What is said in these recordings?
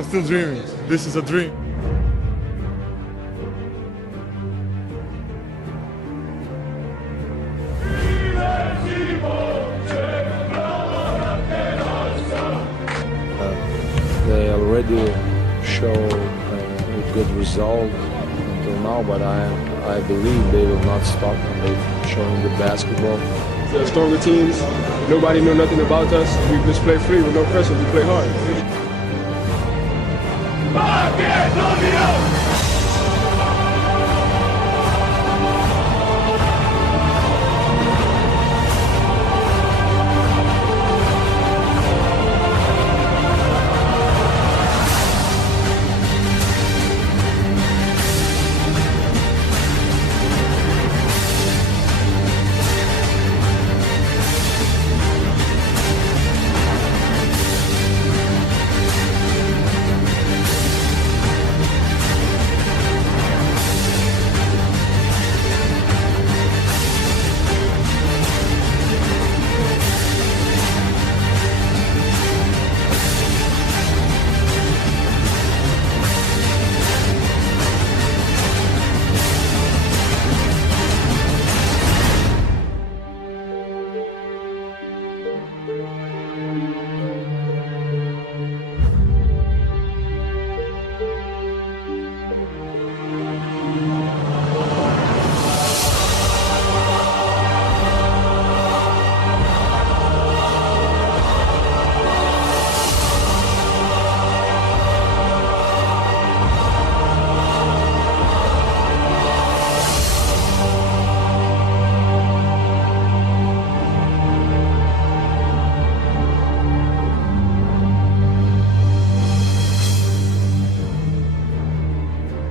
I'm still dreaming. This is a dream. They already show a good result until now, but I believe they will not stop. They're showing good basketball. The stronger teams, nobody know nothing about us. We just play free with no pressure. We play hard.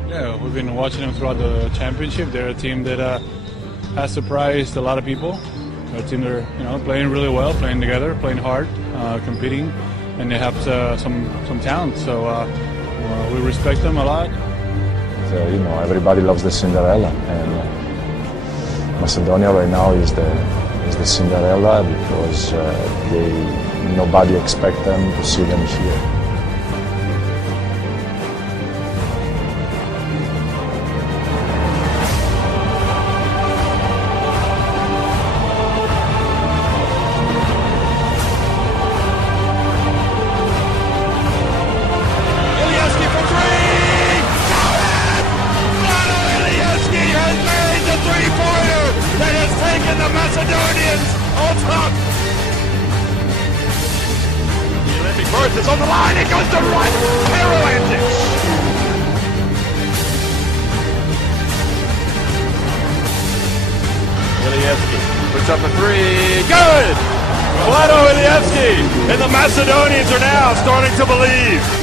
Yeah, we've been watching them throughout the championship. They're a team that has surprised a lot of people. They're a team that are playing really well, playing together, playing hard, competing, and they have some talent. So we respect them a lot. Everybody loves the Cinderella, and Macedonia right now is the Cinderella because nobody expects them to see them here. The Macedonians on top. The Olympic berth is on the line. It goes to right. Peroantic. Ilievski puts up a three. Good. Vlado Ilievski. And the Macedonians are now starting to believe.